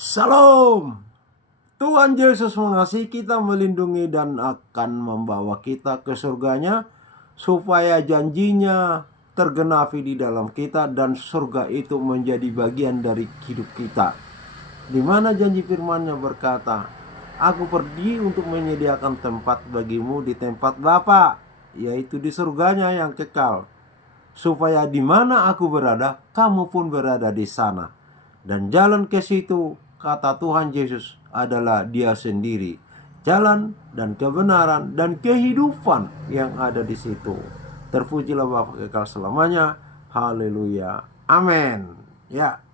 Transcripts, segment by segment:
Salam. Tuhan Yesus mengasihi kita, melindungi dan akan membawa kita ke surganya, supaya janjinya tergenapi di dalam kita dan surga itu menjadi bagian dari hidup kita. Di mana janji firman-Nya berkata, "Aku pergi untuk menyediakan tempat bagimu di tempat Bapa, yaitu di surganya yang kekal, supaya di mana aku berada, kamu pun berada di sana." Dan jalan ke situ, kata Tuhan Yesus, adalah Dia sendiri. Jalan dan kebenaran dan kehidupan yang ada di situ. Terpujilah Bapa kekal selamanya. Haleluya. Amin. Ya.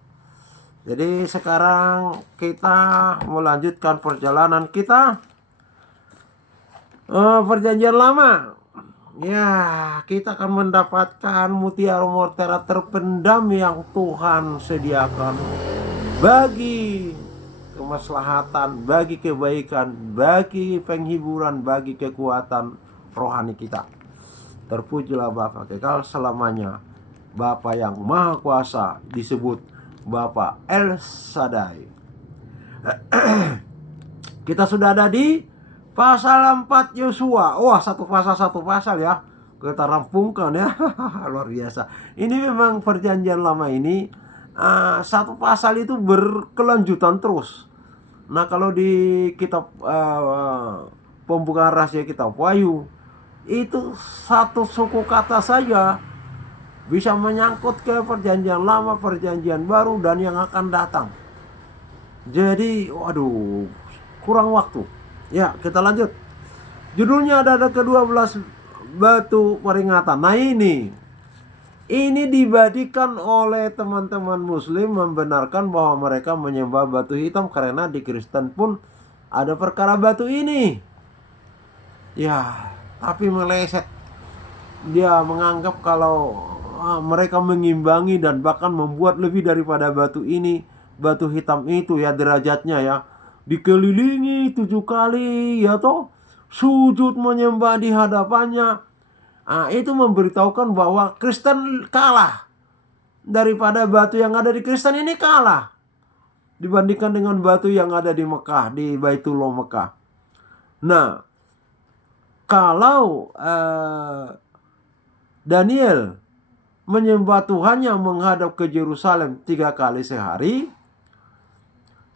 Jadi sekarang kita melanjutkan perjalanan kita. Perjanjian lama. Ya, kita akan mendapatkan mutiara-mutiara terpendam yang Tuhan sediakan bagi kemaslahatan, bagi kebaikan, bagi penghiburan, bagi kekuatan rohani kita. Terpujilah Bapa kekal selamanya. Bapa yang Maha Kuasa disebut Bapa El Shaddai. Kita sudah ada di pasal 4 Yosua. Wah, satu pasal ya. Kita rampungkan ya. Luar biasa. Ini memang perjanjian lama ini satu pasal itu berkelanjutan terus. Nah, kalau di kitab pembukaan rahasia kitab Wahyu, itu satu suku kata saja bisa menyangkut ke perjanjian lama, perjanjian baru, dan yang akan datang. Jadi, waduh, kurang waktu. Ya, kita lanjut. Judulnya ada ke-12 batu peringatan. Nah, ini dibadikan oleh teman-teman muslim membenarkan bahwa mereka menyembah batu hitam, karena di Kristen pun ada perkara batu ini. Ya, tapi meleset. Dia menganggap kalau mereka mengimbangi dan bahkan membuat lebih daripada batu ini, batu hitam itu ya, derajatnya ya. Dikelilingi 7 kali ya toh, sujud menyembah di hadapannya. Itu memberitahukan bahwa Kristen kalah. Daripada batu yang ada di Kristen ini kalah dibandingkan dengan batu yang ada di Mekah, di Baitullah Mekah. Nah, kalau Daniel menyembah Tuhannya menghadap ke Yerusalem 3 kali sehari,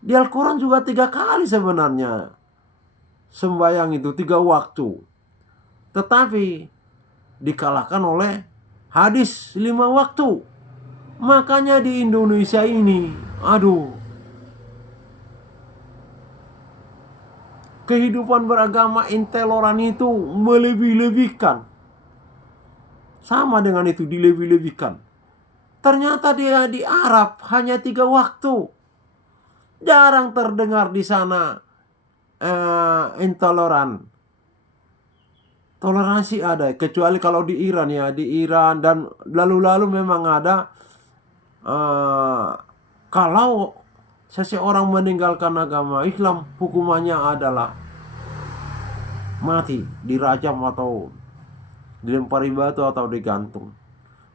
di Al-Quran juga 3 kali sebenarnya sembahyang itu, 3 waktu. Tetapi dikalahkan oleh hadis 5 waktu. Makanya di Indonesia ini, kehidupan beragama intoleran itu melebih-lebihkan. Sama dengan itu, dilebih-lebihkan. Ternyata dia di Arab hanya 3 waktu. Jarang terdengar di sana intoleran. Toleransi ada, kecuali kalau di Iran ya, di Iran, dan lalu-lalu memang ada. Kalau seseorang meninggalkan agama Islam, hukumannya adalah mati, dirajam atau dilempari batu atau digantung.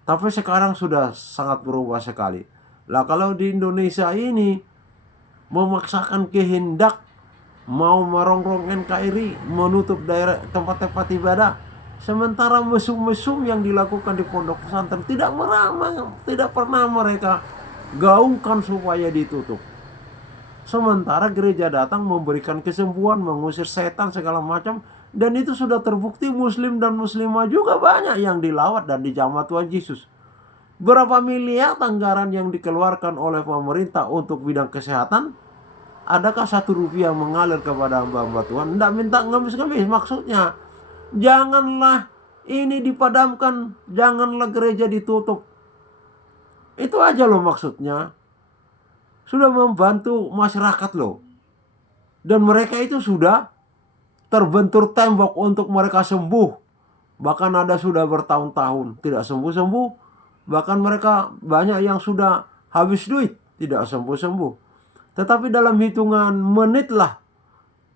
Tapi sekarang sudah sangat berubah sekali. Lah, kalau di Indonesia ini memaksakan kehendak, mau merongrong NKRI, menutup daerah tempat-tempat ibadah, sementara mesum-mesum yang dilakukan di pondok pesantren tidak pernah mereka gaungkan supaya ditutup. Sementara gereja datang memberikan kesembuhan, mengusir setan segala macam, dan itu sudah terbukti. Muslim dan muslimah juga banyak yang dilawat dan dijamah Tuhan Yesus. Berapa miliar anggaran yang dikeluarkan oleh pemerintah untuk bidang kesehatan? Adakah 1 rupiah mengalir kepada hamba-hamba Tuhan? Tidak minta ngemis-ngemis. Maksudnya, janganlah ini dipadamkan, janganlah gereja ditutup. Itu aja loh maksudnya. Sudah membantu masyarakat loh. Dan mereka itu sudah terbentur tembok untuk mereka sembuh. Bahkan ada sudah bertahun-tahun tidak sembuh-sembuh. Bahkan mereka banyak yang sudah habis duit, tidak sembuh-sembuh. Tetapi dalam hitungan menit lah,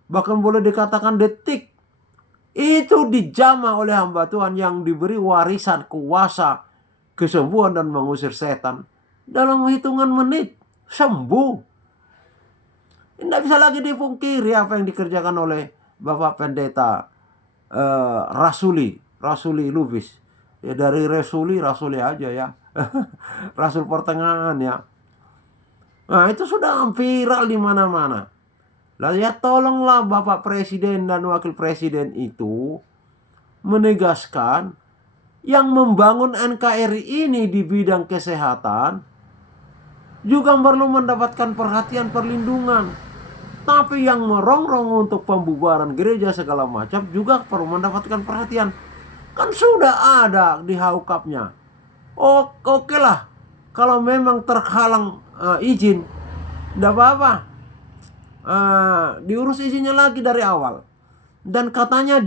bahkan boleh dikatakan detik, itu dijamah oleh hamba Tuhan yang diberi warisan kuasa kesembuhan dan mengusir setan. Dalam hitungan menit sembuh. Tidak bisa lagi dipungkiri apa yang dikerjakan oleh Bapak Pendeta Rasuli Lubis. Ya dari Rasuli aja ya. Rasul pertengahan ya. Nah itu sudah viral di mana-mana. Lah ya tolonglah Bapak Presiden dan Wakil Presiden itu menegaskan yang membangun NKRI ini di bidang kesehatan juga perlu mendapatkan perhatian perlindungan. Tapi yang merongrong untuk pembubaran gereja segala macam juga perlu mendapatkan perhatian. Kan sudah ada di HUKAP-nya. Oke lah. Kalau memang terhalang izin, tidak apa-apa. Diurus izinnya lagi dari awal. Dan katanya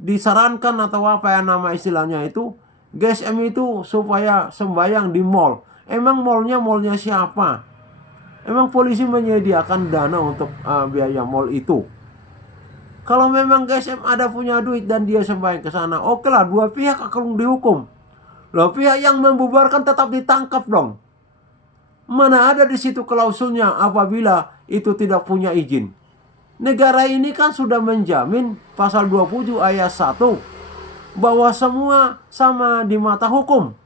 disarankan atau apa ya nama istilahnya itu, GSM itu supaya sembahyang di mall. Emang mallnya siapa? Emang polisi menyediakan dana untuk biaya mall itu? Kalau memang GSM ada punya duit dan dia sembahyang ke sana, oke lah, dua pihak akan dihukum. Loh, pihak yang membubarkan tetap ditangkap dong. Mana ada di situ klausulnya apabila itu tidak punya izin. Negara ini kan sudah menjamin pasal 27 ayat 1 bahwa semua sama di mata hukum.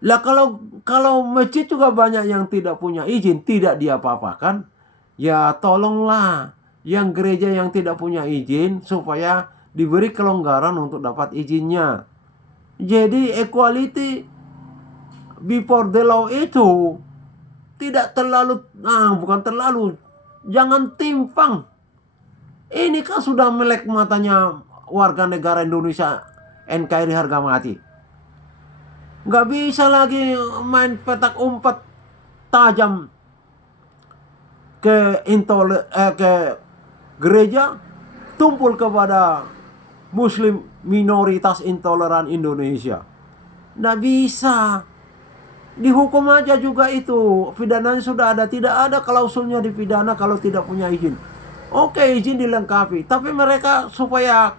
Lah kalau masjid juga banyak yang tidak punya izin, tidak diapa-apakan, ya tolonglah yang gereja yang tidak punya izin supaya diberi kelonggaran untuk dapat izinnya. Jadi equality before the law itu tidak terlalu, jangan timpang. Ini kan sudah melek matanya warga negara Indonesia, NKRI harga mati. Nggak bisa lagi main petak umpet tajam ke gereja, tumpul kepada Muslim minoritas intoleran Indonesia. Nggak bisa. Dihukum aja juga itu. Pidananya sudah ada. Tidak ada klausulnya di pidana kalau tidak punya izin. Oke, izin dilengkapi. Tapi mereka supaya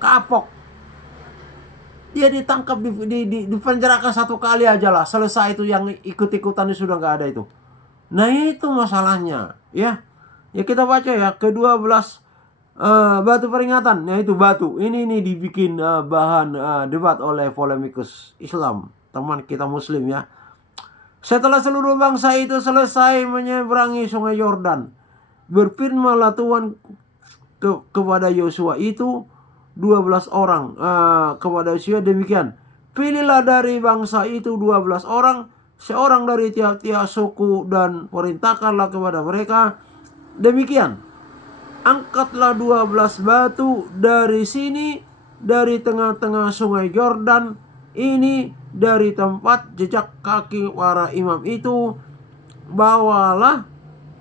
kapok, dia ditangkap, dipenjarakan satu kali aja lah. Selesai itu, yang ikut-ikutannya sudah nggak ada itu. Nah itu masalahnya ya. Ya kita baca ya, ke-12 batu peringatan. Nah itu batu. Ini dibikin bahan debat oleh polemikus Islam, teman kita Muslim ya. Setelah seluruh bangsa itu selesai menyeberangi sungai Yordan, berfirmanlah Tuhan kepada Yosua itu 12 orang, kepada Yosua demikian, pilihlah dari bangsa itu 12 orang, seorang dari tiap-tiap suku, dan perintahkanlah kepada mereka demikian, angkatlah 12 batu dari sini, dari tengah-tengah sungai Yordan ini, dari tempat jejak kaki para imam itu, bawalah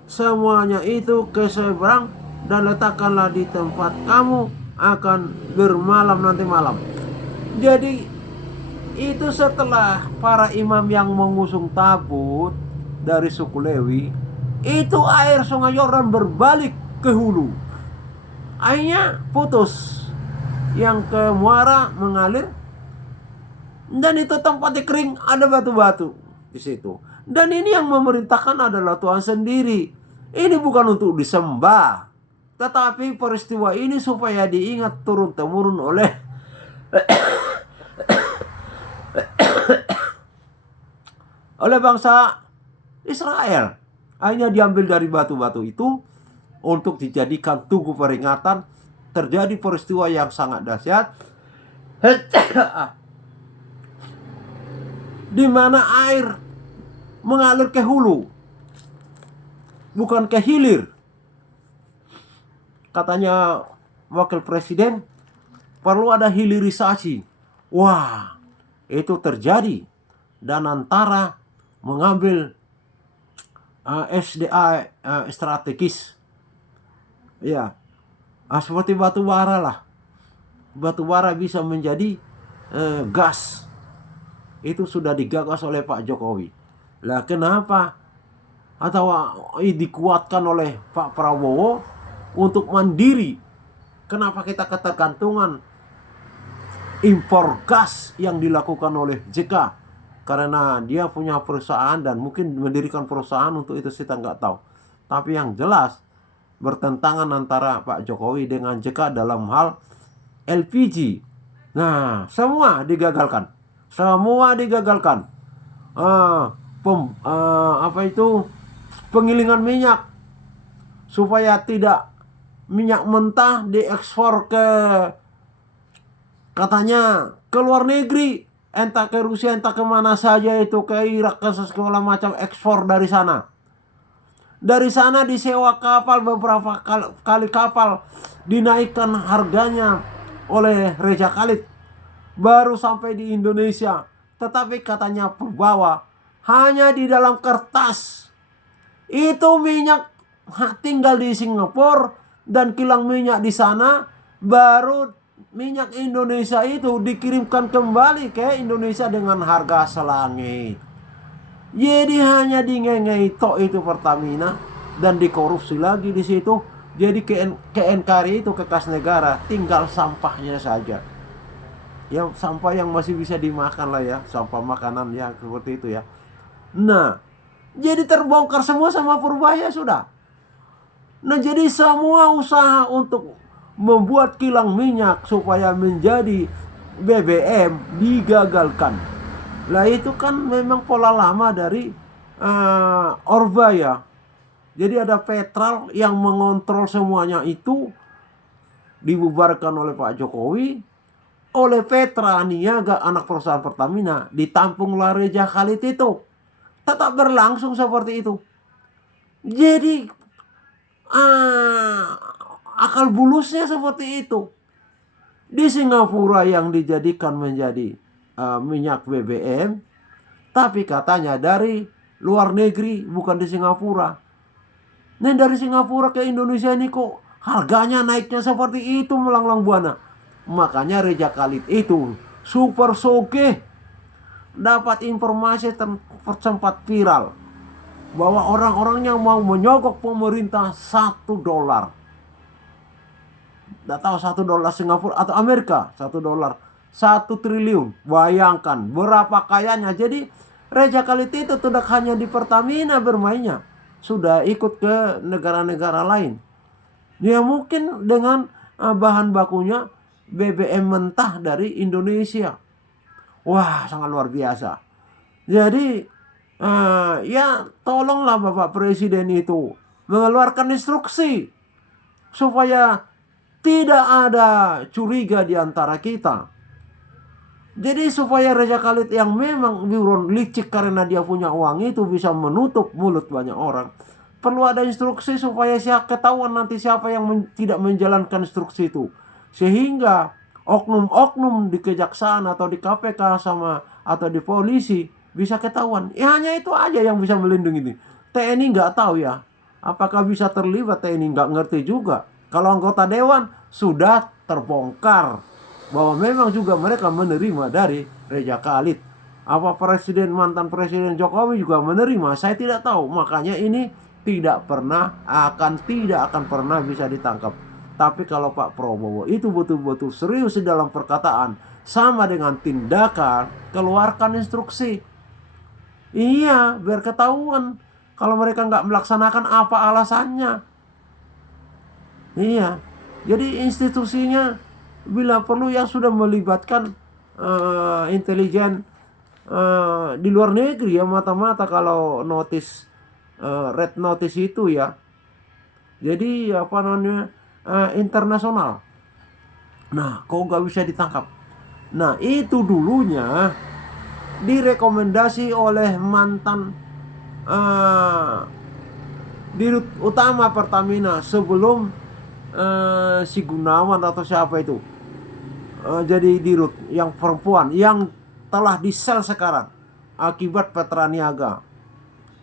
semuanya itu ke seberang dan letakkanlah di tempat kamu akan bermalam nanti malam. Jadi itu setelah para imam yang mengusung tabut dari suku Lewi, itu air sungai Yordan berbalik ke hulu. Airnya putus, yang ke muara mengalir, dan itu tempatnya kering, ada batu-batu di situ. Dan ini yang memerintahkan adalah Tuhan sendiri. Ini bukan untuk disembah, tetapi peristiwa ini supaya diingat turun-temurun oleh bangsa Israel. Hanya diambil dari batu-batu itu untuk dijadikan tugu peringatan terjadi peristiwa yang sangat dahsyat, di mana air mengalir ke hulu, bukan ke hilir. Katanya Wakil Presiden, perlu ada hilirisasi. Wah, itu terjadi. Dan antara mengambil SDA strategis, ya, seperti batu bara lah. Batu bara bisa menjadi gas. Itu sudah digagas oleh Pak Jokowi. Lah kenapa? Atau dikuatkan oleh Pak Prabowo untuk mandiri. Kenapa kita ketergantungan impor gas yang dilakukan oleh JK? karena dia punya perusahaan dan mungkin mendirikan perusahaan untuk itu, kita nggak tahu. Tapi yang jelas bertentangan antara Pak Jokowi dengan JK dalam hal LPG. Nah, semua digagalkan. Semua digagalkan. Apa itu? Penggilingan minyak supaya tidak minyak mentah diekspor ke, katanya, ke luar negeri, entah ke Rusia, entah kemana saja itu, ke Irak, ke segala macam, ekspor dari sana. Dari sana disewa kapal, beberapa kali kapal, dinaikkan harganya oleh Reja Khalid, baru sampai di Indonesia. Tetapi katanya perbawa hanya di dalam kertas. Itu minyak tinggal di Singapura dan kilang minyak di sana, baru minyak Indonesia itu dikirimkan kembali ke Indonesia dengan harga selangit. Jadi hanya dingengei tok itu Pertamina, dan dikorupsi lagi di situ. Jadi ke NKRI itu, ke kas negara, tinggal sampahnya saja. Yang sampah yang masih bisa dimakan lah ya, sampah makanan ya, seperti itu ya. Nah, jadi terbongkar semua sama Purbaya sudah. Nah, jadi semua usaha untuk membuat kilang minyak supaya menjadi BBM digagalkan. Lah itu kan memang pola lama dari Orba ya. Jadi ada Petral yang mengontrol semuanya itu, dibubarkan oleh Pak Jokowi. Oleh Petra Niaga, anak perusahaan Pertamina, ditampunglah Reja Khalid itu. Tetap berlangsung seperti itu. Jadi akal bulusnya seperti itu. Di Singapura yang dijadikan menjadi minyak BBM, tapi katanya dari luar negeri, bukan di Singapura. Nah, dari Singapura ke Indonesia ini kok harganya naiknya seperti itu melanglang buana. Makanya Reja Khalid itu super soge, dapat informasi sempat viral bahwa orang-orang yang mau menyogok pemerintah $1. Tidak tahu $1 Singapura atau Amerika, $1, 1 triliun. Bayangkan berapa kayanya. Jadi Reja Khalid itu tidak hanya di Pertamina bermainnya, sudah ikut ke negara-negara lain. Ya mungkin dengan bahan bakunya BBM mentah dari Indonesia. Wah, sangat luar biasa. Jadi ya tolonglah Bapak Presiden itu mengeluarkan instruksi supaya tidak ada curiga di antara kita. Jadi supaya Reja Khalid yang memang buron licik karena dia punya uang itu bisa menutup mulut banyak orang, perlu ada instruksi supaya ketahuan nanti siapa yang tidak menjalankan instruksi itu. Sehingga oknum-oknum di kejaksaan atau di KPK atau di polisi bisa ketahuan. Ya hanya itu aja yang bisa melindungi ini. TNI nggak tahu ya. Apakah bisa terlibat, TNI nggak ngerti juga. Kalau anggota dewan sudah terbongkar bahwa memang juga mereka menerima dari Reja Khalid. Apa mantan presiden Jokowi juga menerima? Saya tidak tahu. Makanya ini tidak akan pernah bisa ditangkap. Tapi kalau Pak Prabowo itu betul-betul serius di dalam perkataan sama dengan tindakan, keluarkan instruksi. Iya, biar ketahuan. Kalau mereka nggak melaksanakan, apa alasannya? Iya, jadi institusinya bila perlu yang sudah melibatkan intelijen di luar negeri ya, mata-mata kalau notice red notice itu ya. Jadi apa namanya, internasional. Nah, kok nggak bisa ditangkap? Nah, itu dulunya direkomendasi oleh mantan dirut utama Pertamina sebelum si Gunawan atau siapa itu jadi dirut, yang perempuan yang telah disel sekarang akibat Petra Niaga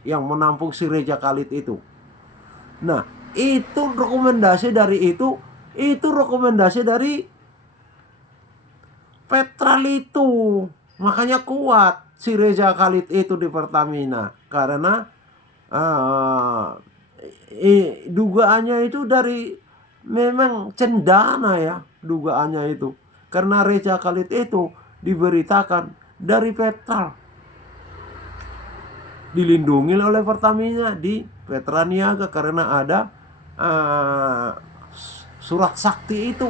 yang menampung si Reja Khalid itu. Nah, itu rekomendasi dari Petral itu. Makanya kuat si Reja Khalid itu di Pertamina karena dugaannya itu dari memang cendana ya, dugaannya itu karena Reja Khalid itu diberitakan dari Petral. dilindungi oleh Pertamina di Petraniaga karena ada surat sakti itu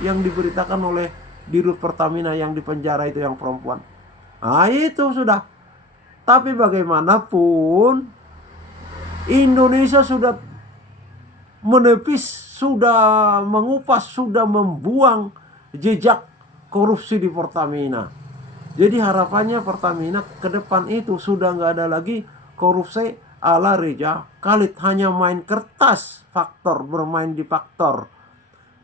yang diberitakan oleh Dirut Pertamina yang di penjara itu yang perempuan. Nah itu sudah. Tapi bagaimanapun Indonesia sudah menepis, sudah mengupas, sudah membuang jejak korupsi di Pertamina. Jadi harapannya Pertamina ke depan itu sudah nggak ada lagi korupsi ala Reja Khalid, hanya main kertas, faktor, bermain di faktor.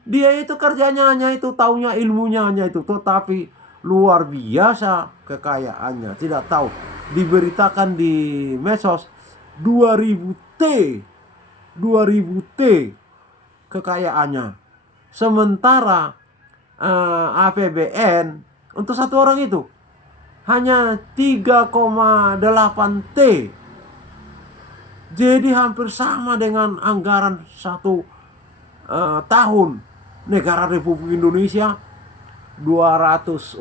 Dia itu kerjanya hanya itu, taunya ilmunya hanya itu, tetapi luar biasa kekayaannya. Tidak tahu, diberitakan di medsos 2000 T kekayaannya. Sementara APBN untuk satu orang itu hanya 3,8 T. Jadi hampir sama dengan anggaran satu tahun negara Republik Indonesia 200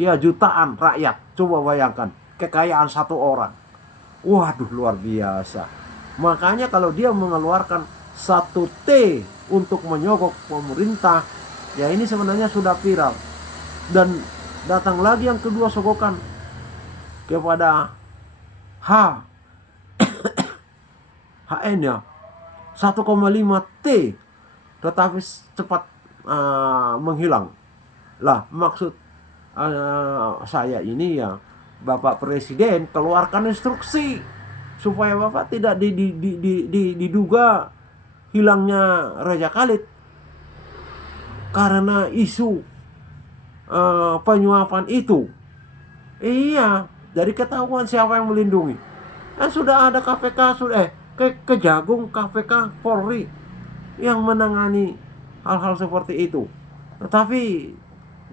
ya jutaan rakyat. Coba bayangkan kekayaan satu orang. Waduh, luar biasa. Makanya kalau dia mengeluarkan 1 T untuk menyogok pemerintah, ya ini sebenarnya sudah viral. Dan datang lagi yang kedua sogokan kepada HN ya 1,5 T, tetapi cepat menghilang. Lah maksud saya ini ya, Bapak Presiden keluarkan instruksi supaya Bapak tidak diduga hilangnya Raja Khalid karena isu penyuapan itu. Iya, dari ketahuan siapa yang melindungi. Sudah ada KPK, sudah Kejagung, KPK, Polri yang menangani hal-hal seperti itu. Tetapi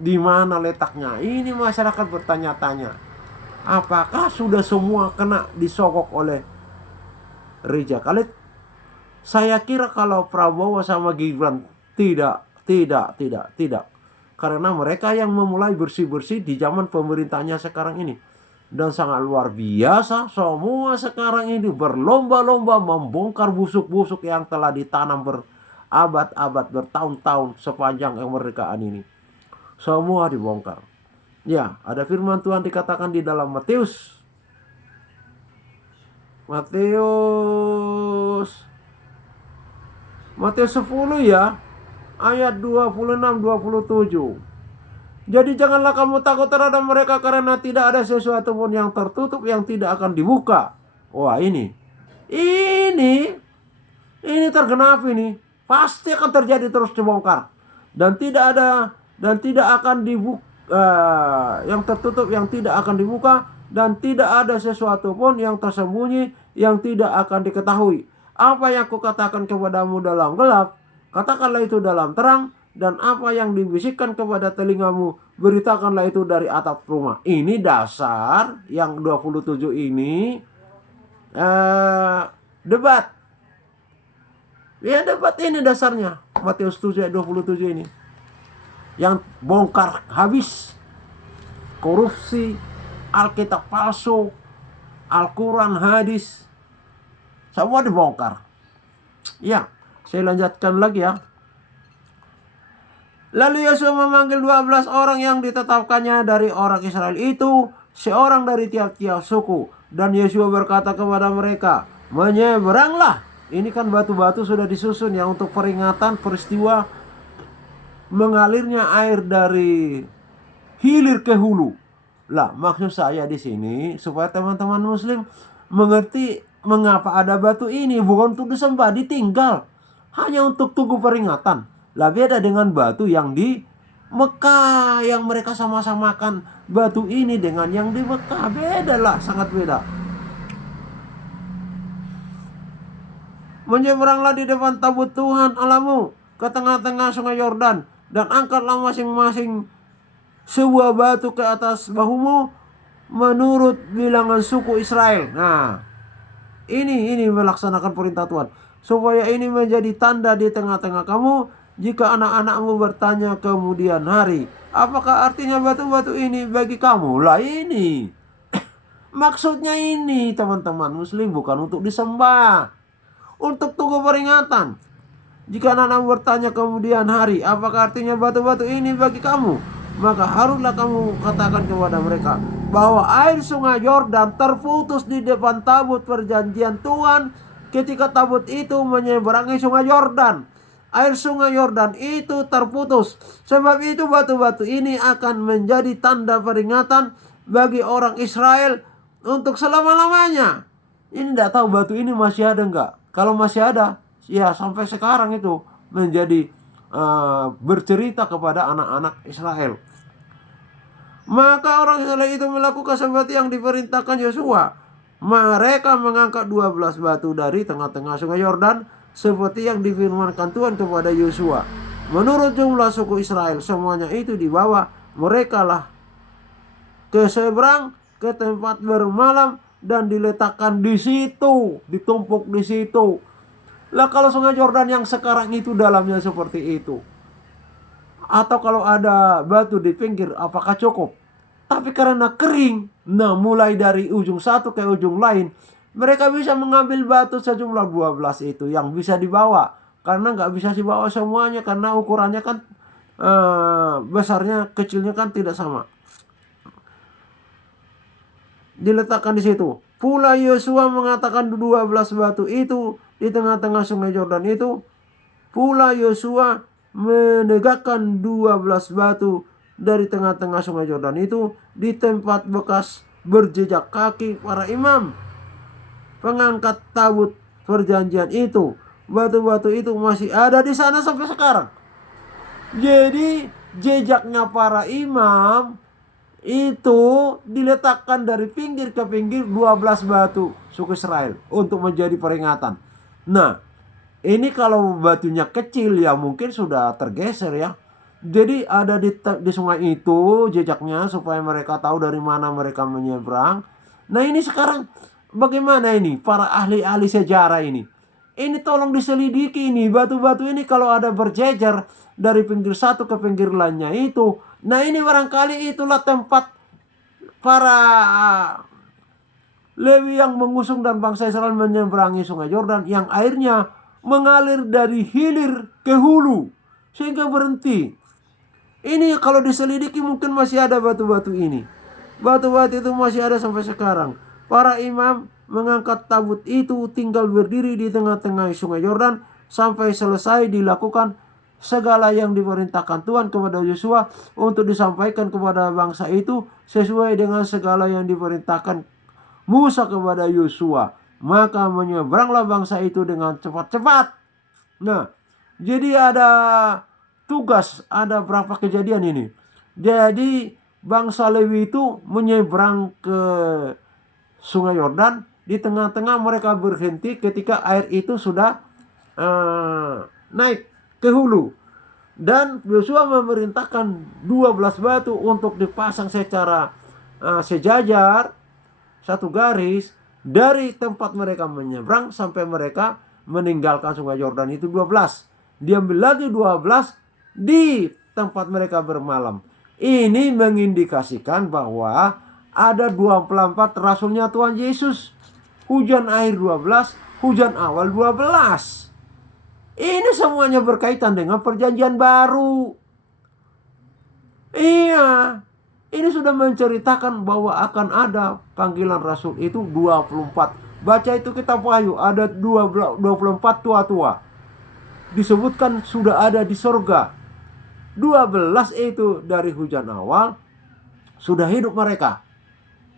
di mana letaknya? Ini masyarakat bertanya-tanya. Apakah sudah semua kena disogok oleh Raja Khalid? Saya kira kalau Prabowo sama Gibran tidak. Karena mereka yang memulai bersih-bersih di zaman pemerintahnya sekarang ini. Dan sangat luar biasa, semua sekarang ini berlomba-lomba membongkar busuk-busuk yang telah ditanam berabad-abad, bertahun-tahun sepanjang kemerdekaan ini. Semua dibongkar. Ya, ada firman Tuhan dikatakan di dalam Matius 10 ya, ayat 26-27. Jadi janganlah kamu takut terhadap mereka, karena tidak ada sesuatu pun yang tertutup yang tidak akan dibuka. Wah, ini tergenap ini. Pasti akan terjadi terus dibongkar. Dan tidak akan dibuka yang tertutup yang tidak akan dibuka, dan tidak ada sesuatu pun yang tersembunyi yang tidak akan diketahui. Apa yang kukatakan kepadamu dalam gelap, katakanlah itu dalam terang, dan apa yang dibisikkan kepada telingamu, beritakanlah itu dari atap rumah. Ini dasar yang 27 ini debat. Ya, debat ini dasarnya. Matius 7 ayat 27 ini. Yang bongkar habis korupsi, Alkitab palsu, Al-Quran, hadis, semua dibongkar. Ya, saya lanjutkan lagi ya. Lalu Yesus memanggil 12 orang yang ditetapkannya dari orang Israel itu, seorang dari tiap-tiap suku. Dan Yesus berkata kepada mereka, menyeberanglah. Ini kan batu-batu sudah disusun ya untuk peringatan peristiwa mengalirnya air dari hilir ke hulu. Lah, maksud saya di sini supaya teman-teman muslim mengerti mengapa ada batu ini, bukan untuk disembah, ditinggal. Hanya untuk tunggu peringatan. Lah, beda dengan batu yang di Mekah, yang mereka sama-samakan batu ini dengan yang di Mekah. Beda lah, sangat beda. Menyeberanglah di depan tabut Tuhan Allahmu ke tengah-tengah sungai Yordan, dan angkatlah masing-masing sebuah batu ke atas bahumu menurut bilangan suku Israel. Nah, ini melaksanakan perintah Tuhan, supaya ini menjadi tanda di tengah-tengah kamu. Jika anak-anakmu bertanya kemudian hari, apakah artinya batu-batu ini bagi kamu? Lah, ini Maksudnya ini teman-teman muslim bukan untuk disembah, untuk tunggu peringatan. Jika anak-anak bertanya kemudian hari, apakah artinya batu-batu ini bagi kamu? Maka haruslah kamu katakan kepada mereka bahwa air sungai Yordan terputus di depan tabut perjanjian Tuhan ketika tabut itu menyeberangi sungai Yordan. Air sungai Yordan itu terputus. Sebab itu batu-batu ini akan menjadi tanda peringatan bagi orang Israel untuk selama-lamanya. Ini tidak tahu batu ini masih ada enggak. Kalau masih ada, ya sampai sekarang itu menjadi bercerita kepada anak-anak Israel. Maka orang Israel itu melakukan seperti yang diperintahkan Yosua. Mereka mengangkat 12 batu dari tengah-tengah sungai Yordan seperti yang difirmankan Tuhan kepada Yosua. Menurut jumlah suku Israel, semuanya itu dibawa mereka lah ke seberang, ke tempat bermalam, dan diletakkan di situ, ditumpuk di situ. Lah kalau sungai Yordan yang sekarang itu dalamnya seperti itu, atau kalau ada batu di pinggir, apakah cukup? Tapi karena kering, nah mulai dari ujung satu ke ujung lain, mereka bisa mengambil batu sejumlah 12 itu yang bisa dibawa. Karena nggak bisa dibawa semuanya, karena ukurannya kan besarnya kecilnya kan tidak sama. Diletakkan di situ. Pula Yosua mengatakan 12 batu itu di tengah-tengah sungai Yordan itu. Pula Yosua menegakkan 12 batu dari tengah-tengah sungai Yordan itu di tempat bekas berjejak kaki para imam pengangkat tabut perjanjian itu. Batu-batu itu masih ada di sana sampai sekarang. Jadi jejaknya para imam itu diletakkan dari pinggir ke pinggir 12 batu suku Israel untuk menjadi peringatan. Nah, ini kalau batunya kecil ya mungkin sudah tergeser ya. Jadi ada di sungai itu jejaknya supaya mereka tahu dari mana mereka menyeberang. Nah ini sekarang bagaimana ini para ahli-ahli sejarah ini? Ini tolong diselidiki ini batu-batu ini kalau ada berjejer dari pinggir satu ke pinggir lainnya itu. Nah ini barangkali itulah tempat para Lewi yang mengusung dan bangsa Israel menyeberangi sungai Yordan yang airnya mengalir dari hilir ke hulu sehingga berhenti. Ini kalau diselidiki mungkin masih ada batu-batu ini. Batu-batu itu masih ada sampai sekarang. Para imam mengangkat tabut itu tinggal berdiri di tengah-tengah sungai Yordan sampai selesai dilakukan segala yang diperintahkan Tuhan kepada Yosua untuk disampaikan kepada bangsa itu sesuai dengan segala yang diperintahkan Musa kepada Yosua. Maka menyeberanglah bangsa itu dengan cepat-cepat. Nah, jadi ada tugas, ada berapa kejadian ini. Jadi bangsa Lewi itu menyeberang ke sungai Yordan. Di tengah-tengah mereka berhenti ketika air itu sudah naik ke hulu. Dan Yosua memerintahkan 12 batu untuk dipasang secara sejajar, satu garis, dari tempat mereka menyeberang sampai mereka meninggalkan sungai Yordan itu 12. Diambil lagi 12 di tempat mereka bermalam. Ini mengindikasikan bahwa ada 24 rasulnya Tuhan Yesus. Hujan air 12, hujan awal 12. Ini semuanya berkaitan dengan perjanjian baru. Iya, ini sudah menceritakan bahwa akan ada panggilan rasul itu 24. Baca itu kitab Wahyu, ada 24 tua-tua. Disebutkan sudah ada di sorga. 12 itu dari hujan awal sudah hidup mereka.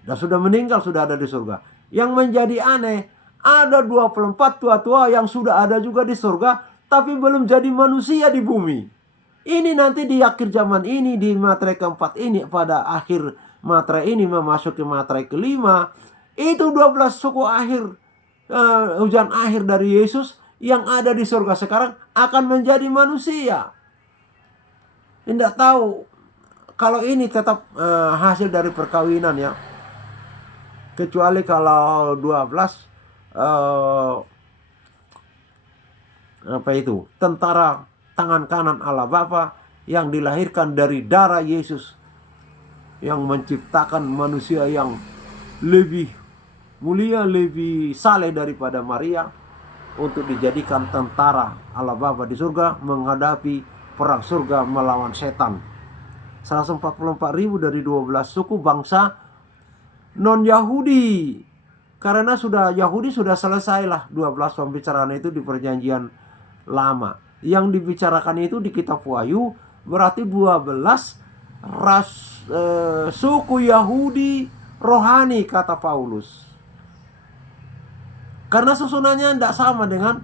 Dan sudah meninggal, sudah ada di surga. Yang menjadi aneh, ada 24 tua-tua yang sudah ada juga di surga, tapi belum jadi manusia di bumi. Ini nanti di akhir zaman ini, di materai keempat ini, pada akhir materai ini memasuki materai kelima, itu 12 suku akhir, hujan akhir dari Yesus yang ada di surga sekarang akan menjadi manusia. Tidak tahu kalau ini tetap hasil dari perkawinan ya. Kecuali kalau 12 tentara tangan kanan Allah Bapa yang dilahirkan dari darah Yesus yang menciptakan manusia yang lebih mulia, lebih saleh daripada Maria untuk dijadikan tentara Allah Bapa di surga menghadapi perang surga melawan setan. 144.000 dari 12 suku bangsa non-Yahudi. Karena Yahudi sudah selesai lah 12 pembicaraan itu di perjanjian lama. Yang dibicarakan itu di kitab Wahyu berarti 12 suku Yahudi rohani, kata Paulus. Karena susunannya tidak sama dengan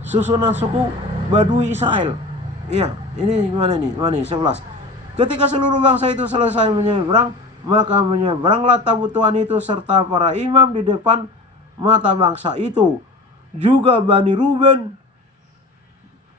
susunan suku Badui Israel. Iya, ini gimana nih? Mana nih? 11. Ketika seluruh bangsa itu selesai menyeberang, maka menyeberanglah tabut Tuhan itu serta para imam di depan mata bangsa itu. Juga Bani Ruben,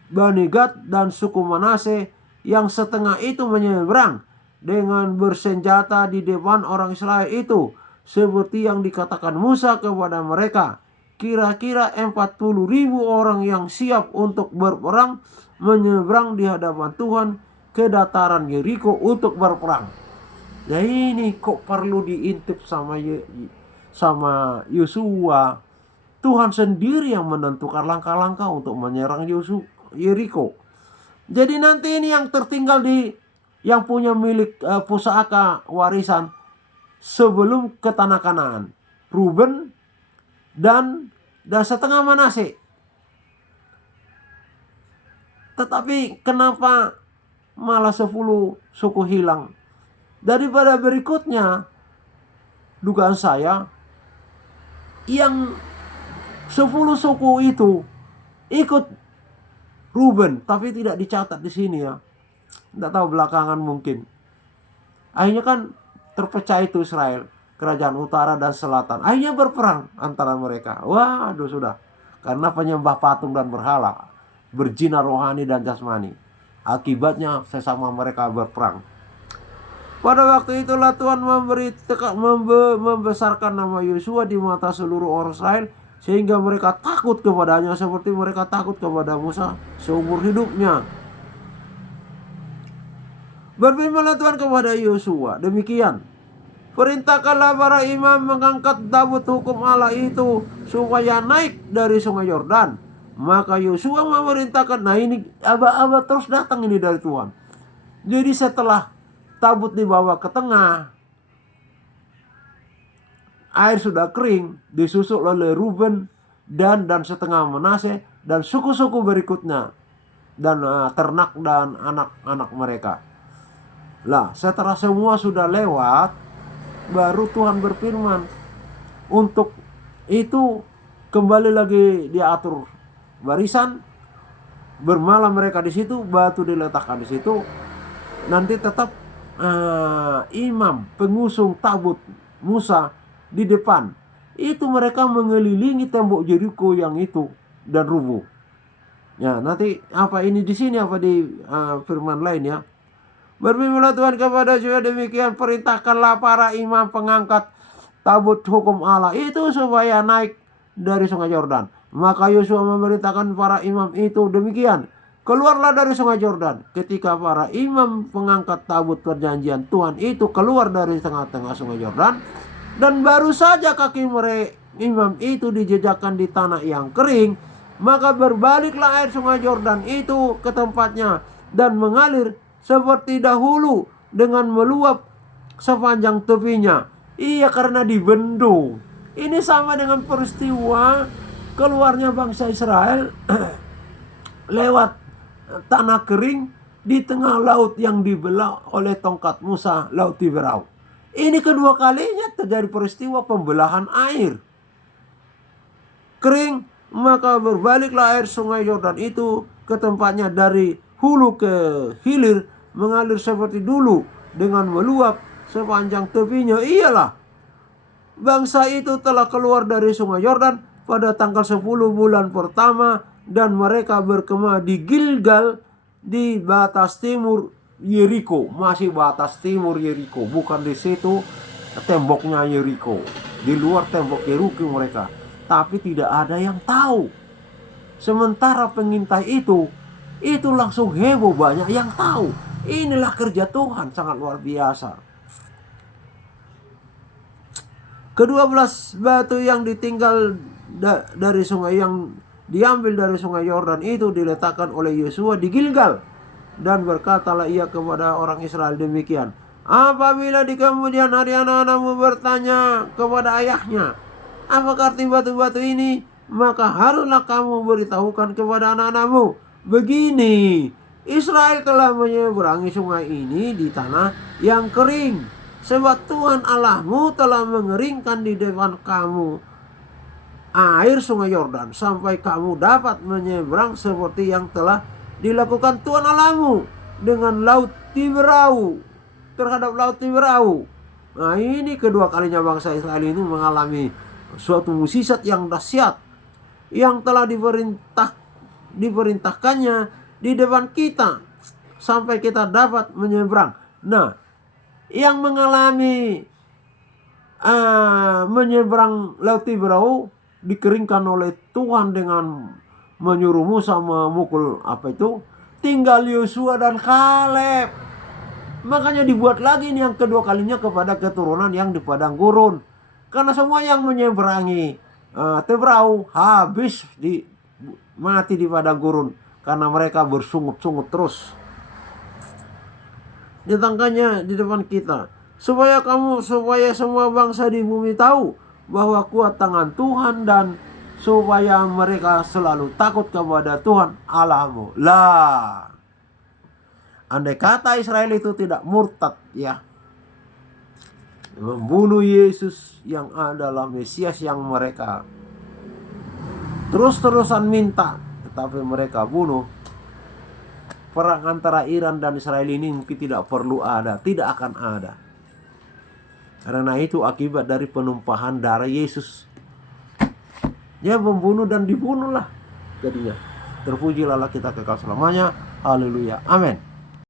Bani Gad, dan suku Manase yang setengah itu menyeberang dengan bersenjata di depan orang Israel itu, seperti yang dikatakan Musa kepada mereka. Kira-kira 40.000 orang yang siap untuk berperang menyeberang di hadapan Tuhan ke dataran Yeriko untuk berperang. Nah ini kok perlu diintip sama Yosua. Tuhan sendiri yang menentukan langkah-langkah untuk menyerang Yeriko. Jadi nanti ini yang tertinggal yang punya milik pusaka warisan sebelum ke tanah Kanaan, Ruben dan setengah Manase. Tetapi kenapa malah 10 suku hilang? Daripada berikutnya, dugaan saya, yang 10 suku itu ikut Ruben, tapi tidak dicatat di sini ya. Tidak tahu belakangan mungkin. Akhirnya kan terpecah itu Israel, kerajaan utara dan selatan. Akhirnya berperang antara mereka. Waduh sudah. Karena penyembah patung dan berhala, berzina rohani dan jasmani. Akibatnya sesama mereka berperang. Pada waktu itulah Tuhan membesarkan nama Yosua di mata seluruh orang Israel, sehingga mereka takut kepadanya seperti mereka takut kepada Musa seumur hidupnya. Berfirmanlah Tuhan kepada Yosua demikian, perintahkanlah para imam mengangkat tabut hukum Allah itu supaya naik dari sungai Yordan. Maka Yosua memerintahkan. Nah ini aba-aba terus datang ini dari Tuhan. Jadi setelah tabut dibawa ke tengah, air sudah kering, disusul oleh Ruben dan setengah Manase dan suku-suku berikutnya dan ternak dan anak-anak mereka. Lah setelah semua sudah lewat, baru Tuhan berfirman untuk itu kembali lagi diatur barisan, bermalam mereka di situ, batu diletakkan di situ. Nanti tetap imam pengusung tabut Musa di depan. Itu mereka mengelilingi tembok Yeriko yang itu dan rubuh. Ya, nanti apa ini di sini apa di firman lain ya. Berfirmanlah Tuhan kepada Yosua demikian, perintahkanlah para imam pengangkat tabut hukum Allah itu supaya naik dari sungai Yordan. Maka Yosua memerintahkan para imam itu demikian, keluarlah dari sungai Yordan. Ketika para imam pengangkat tabut perjanjian Tuhan itu keluar dari tengah-tengah sungai Yordan, dan baru saja kaki mereka imam itu dijejakkan di tanah yang kering, maka berbaliklah air sungai Yordan itu ke tempatnya dan mengalir seperti dahulu dengan meluap sepanjang tepinya. Iya, karena dibendung. Ini sama dengan peristiwa keluarnya bangsa Israel lewat tanah kering di tengah laut yang dibelah oleh tongkat Musa, laut Tiberau. Ini kedua kalinya terjadi peristiwa pembelahan air. Kering, maka berbaliklah air sungai Yordan itu ke tempatnya dari hulu ke hilir, mengalir seperti dulu dengan meluap sepanjang tepinya. Iyalah, bangsa itu telah keluar dari sungai Yordan pada tanggal 10 bulan pertama, dan mereka berkemah di Gilgal di batas timur Yeriko. Masih batas timur Yeriko, bukan di situ temboknya Yeriko, di luar tembok Yeriko mereka. Tapi tidak ada yang tahu. Sementara pengintai itu langsung heboh, banyak yang tahu. Inilah kerja Tuhan, sangat luar biasa. Kedua belas batu yang ditinggal dari sungai, yang diambil dari sungai Yordan itu diletakkan oleh Yosua di Gilgal. Dan berkatalah ia kepada orang Israel demikian, apabila di kemudian hari anak-anakmu bertanya kepada ayahnya, apakah arti batu-batu ini? Maka haruslah kamu beritahukan kepada anak-anakmu, begini, Israel telah menyeberangi sungai ini di tanah yang kering, sebab Tuhan Allahmu telah mengeringkan di depan kamu air sungai Yordan, sampai kamu dapat menyeberang seperti yang telah dilakukan Tuhan Allahmu dengan laut Tiberau, terhadap laut Tiberau. Nah, ini kedua kalinya bangsa Israel ini mengalami suatu mukjizat yang dahsyat yang telah diperintahkannya di depan kita sampai kita dapat menyeberang. Nah, yang mengalami menyeberang laut Tiberau dikeringkan oleh Tuhan dengan menyuruh Musa memukul tinggal Yosua dan Kaleb. Makanya dibuat lagi nih yang kedua kalinya kepada keturunan yang di padang gurun, karena semua yang menyeberangi Tiberau habis mati di padang gurun karena mereka bersungut-sungut terus. Ditangkanya di depan kita, supaya semua bangsa di bumi tahu bahwa kuat tangan Tuhan, dan supaya mereka selalu takut kepada Tuhan Allahmu. Lah, andai kata Israel itu tidak murtad, ya, membunuh Yesus yang adalah Mesias yang mereka terus-terusan minta, tetapi mereka bunuh, perang antara Iran dan Israel ini mungkin tidak perlu ada, tidak akan ada. Karena itu akibat dari penumpahan darah Yesus. Dia membunuh dan dibunuhlah. Jadinya terpujilah Allah kita kekal selamanya. Haleluya. Amin.